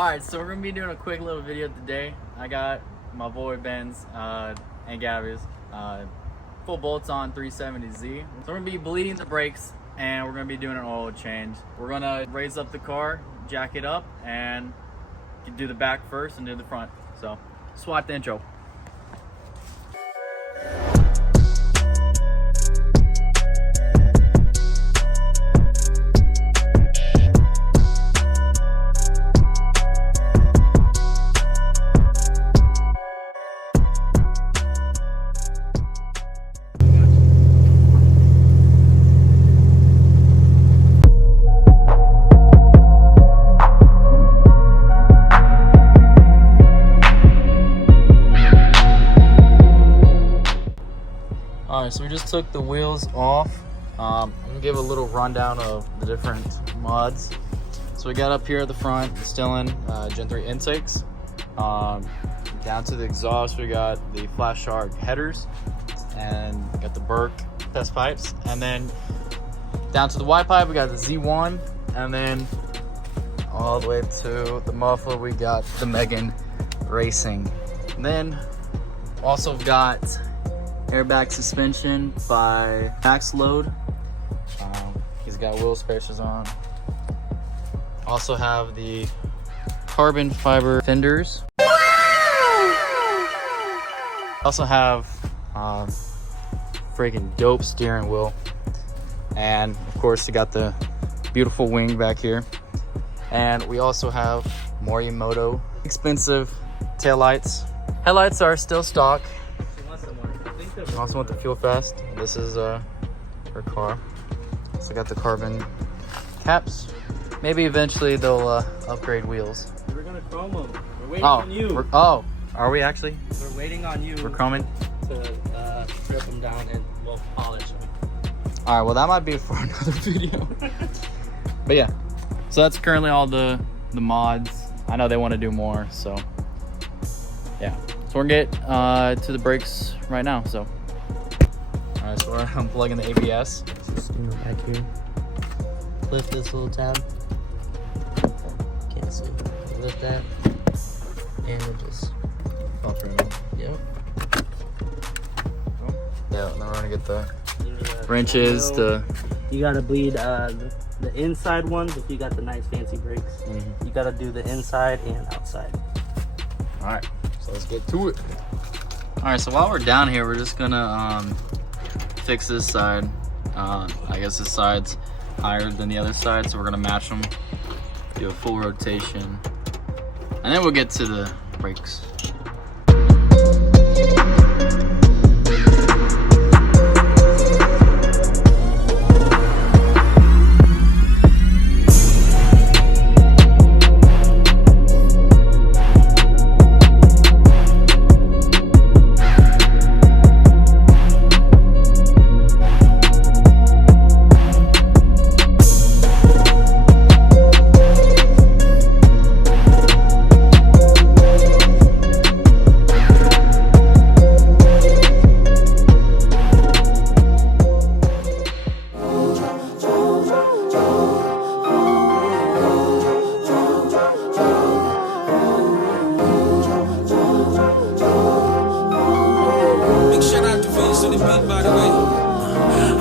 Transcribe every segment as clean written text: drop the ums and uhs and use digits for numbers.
Alright, so we're going to be doing a quick little video today. I got my boy Ben's and Gabby's full bolts on 370Z. So we're going to be bleeding the brakes and we're going to be doing an oil change. We're going to raise up the car, jack it up, and do the back first and do the front. So swap the intro. Alright, so we just took the wheels off. I'm gonna give a little rundown of the different mods. So we got up here at the front, instilling Gen 3 intakes. Down to the exhaust, we got the Flash Shark headers, and got the Burke test pipes. And then down to the Y pipe, we got the Z1, and then all the way to the muffler, we got the Megan Racing. And then also got airbag suspension by Max Load. He's got wheel spacers on. Also have the carbon fiber fenders. Also have freaking dope steering wheel. And of course you got the beautiful wing back here. And we also have Morimoto expensive taillights. Headlights are still stock. You also want the fuel fast. This is her car. So got the carbon caps. Maybe eventually they'll upgrade wheels. We're gonna chrome them. We're waiting on you. Are we actually? We're waiting on you. We're chroming to strip them down and we'll polish them. All right. Well, that might be for another video. But yeah, so that's currently all the mods. I know they want to do more, so yeah. So we're gonna get to the brakes right now. So, all right, so we're unplugging the ABS. Just back here. Lift this little tab. Can't see. Lift that, and it just Pop right in. yep. Yeah, and then we're gonna get the wrenches to. You gotta bleed the inside ones if you got the nice fancy brakes. You gotta do the inside and outside. All right. So let's get to it. All right, so while we're down here, we're just gonna fix this side. I guess this side's higher than the other side, so we're gonna match them, do a full rotation, and then we'll get to the brakes.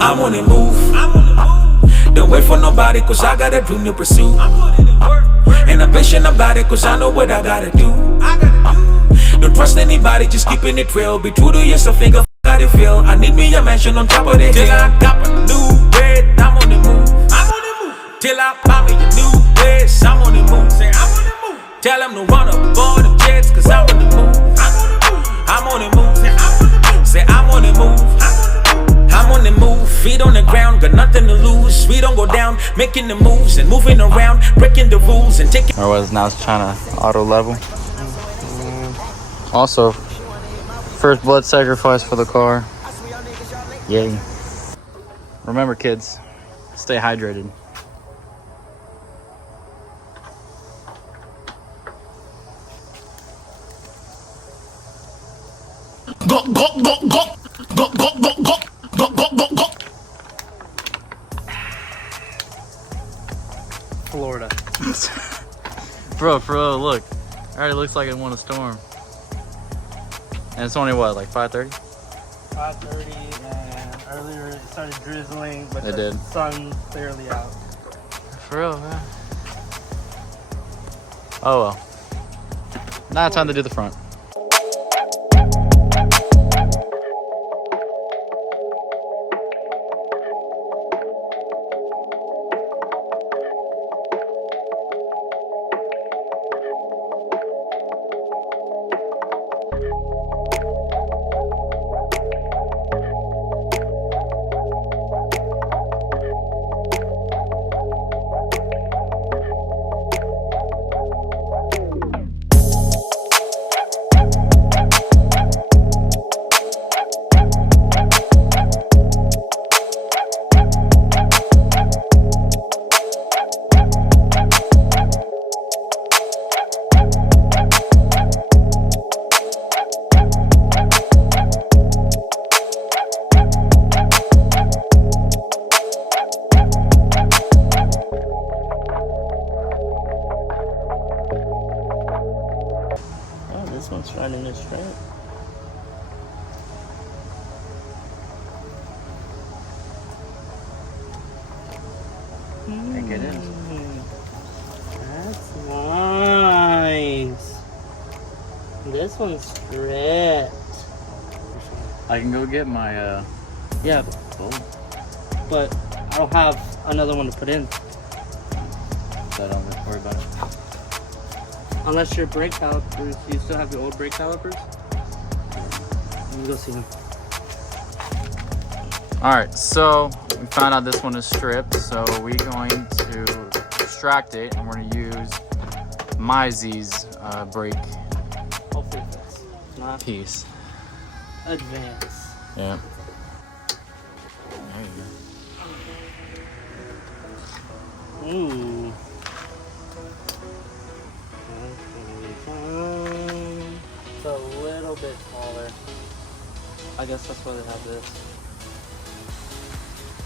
I'm on the move. Don't wait for nobody, cause I got a dream to pursue. And I'm patient about it, cause I know what I gotta do. Don't trust anybody, just keeping it real. Be true to yourself, nigga, how it feel. I need me a mansion on top of the hill. Till I got a new bed, I'm on the move. Till I buy me a new place, I'm on the move. Say I'm on the move. Tell them to run up all the jets, cause I'm on the move. I'm on the move. Say I'm on the move. I'm on the move, feet on the ground, got nothing to lose. We don't go down, making the moves and moving around, breaking the rules and taking. Or was now it's trying to auto level. Also, first blood sacrifice for the car. Yay. Remember, kids, stay hydrated. Go, go, go, go, go, go, go, go, go, go, go, go. Florida. Bro, for real, look. It already looks like it won a storm. And it's only what, like 5:30? 5:30, and earlier it started drizzling, but It the did. sun's clearly out. For real, man. Oh well. Now it's time to do the front. This one's running this straight. I think it is. That's nice. This one's stripped. I can go get my Yeah, but I don't have another one to put in. so I don't worry about it. Unless your brake calipers, you still have your old brake calipers? Let me go see them. Alright, so we found out this one is stripped, so we're going to extract it and we're going to use my Z's brake Hopefully it fits. Not piece. advance. Yeah. There you Ooh. It's a little bit smaller. I guess that's why they have this.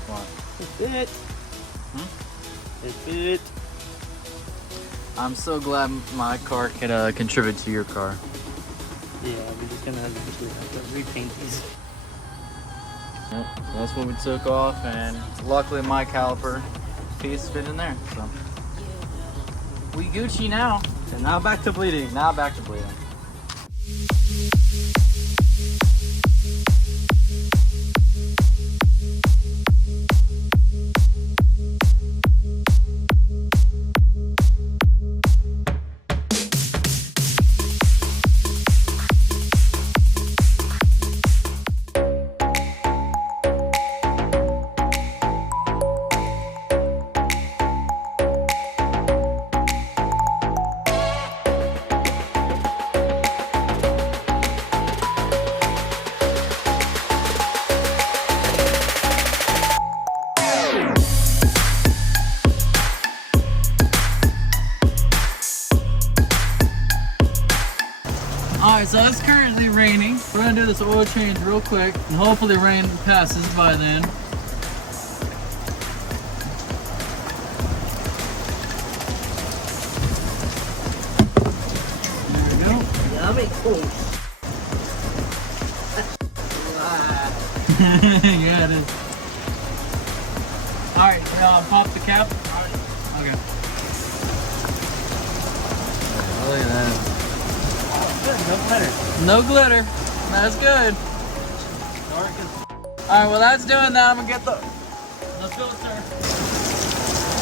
go. What? It fit. It fit. I'm so glad my car could contribute to your car. Yeah, we're just gonna eventually have to repaint these. Yep, so that's what we took off, and luckily my caliper piece fit in there. So we Gucci now. And now back to bleeding. Now back to bleeding. Alright, so it's currently raining. We're gonna do this oil change real quick, and hopefully rain passes by then. There we go. Yummy. Oh. Yeah, it is. Alright, pop the cap. Okay. Look at that. No glitter. No glitter. That's good. Alright, well that's doing that. I'm gonna get the filter.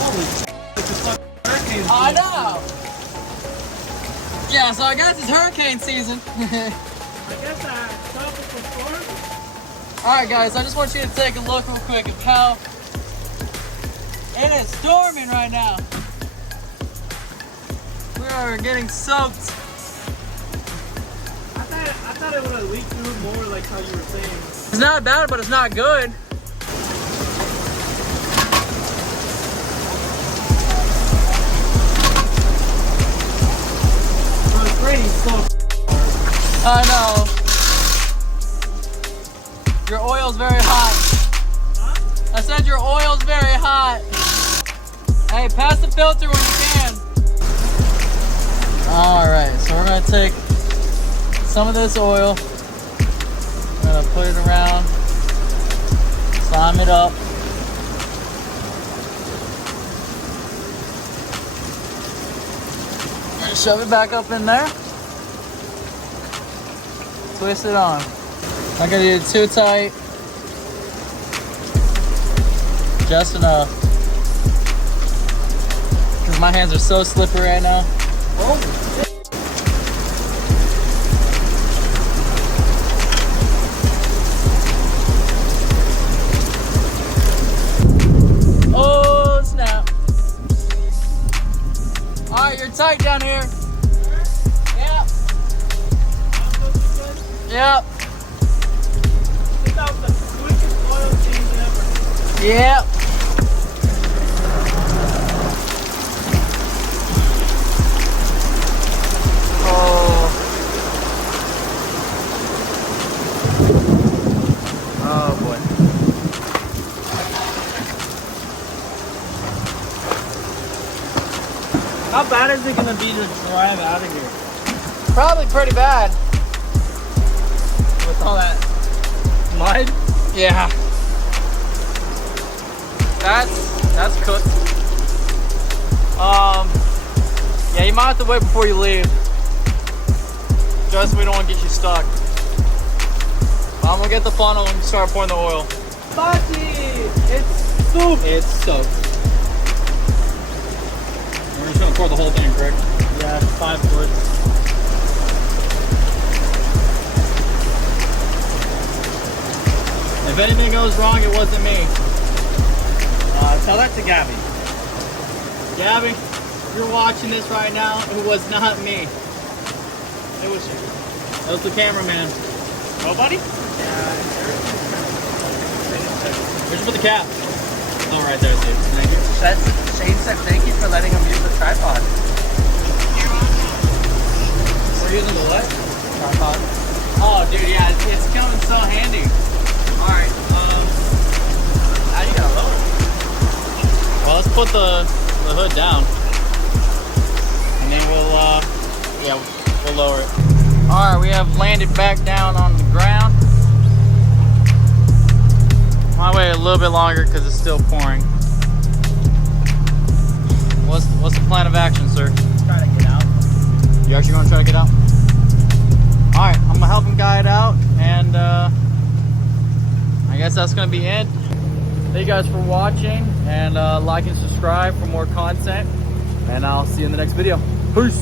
Holy shit. It's a fucking hurricane. I know. Yeah, so I guess it's hurricane season. I guess a tropical storm. Alright guys, I just want you to take a look real quick at how it is storming right now. We are getting soaked. I thought it would have leaked through more like how you were saying. It's not bad, but it's not good. Bro, it's raining so I know. Your oil's very hot. Huh? I said your oil's very hot. Hey, pass the filter when you can. gonna take some of this oil. I'm gonna put it around, slime it up. I'm gonna shove it back up in there. Twist it on. I'm not gonna do it too tight. Just enough. Because my hands are so slippery right now. Oh, snap. Alright, you're tight down here. Yep. Yep. Yep. Oh boy. How bad is it gonna be to drive out of here? Probably pretty bad. With all that mud? Yeah. That's cooked. Yeah, you might have to wait before you leave. Just so we don't want to get you stuck. I'm gonna get the funnel and start pouring the oil. Bati! It's soup! It's soaked. We're just gonna pour the whole thing, correct? Yeah, 5 quarts. If anything goes wrong, it wasn't me. Tell that to Gabby. Gabby, if you're watching this right now, it was not me. It was you. It was the cameraman. Nobody? We should put the cap. Oh, right there, dude. Thank you. Shane said thank you for letting him use the tripod. We're using the what? Tripod. Oh, dude, yeah, it's coming so handy. All right, How do you got lower? well, let's put the hood down, and then we'll lower it. All right, we have landed back down on the ground. Might wait a little bit longer because it's still pouring. What's the plan of action, sir? Try to get out. You actually gonna try to get out? All right, I'm gonna help him guide out, and I guess that's gonna be it. Thank you guys for watching, and like and subscribe for more content, and I'll see you in the next video. Peace.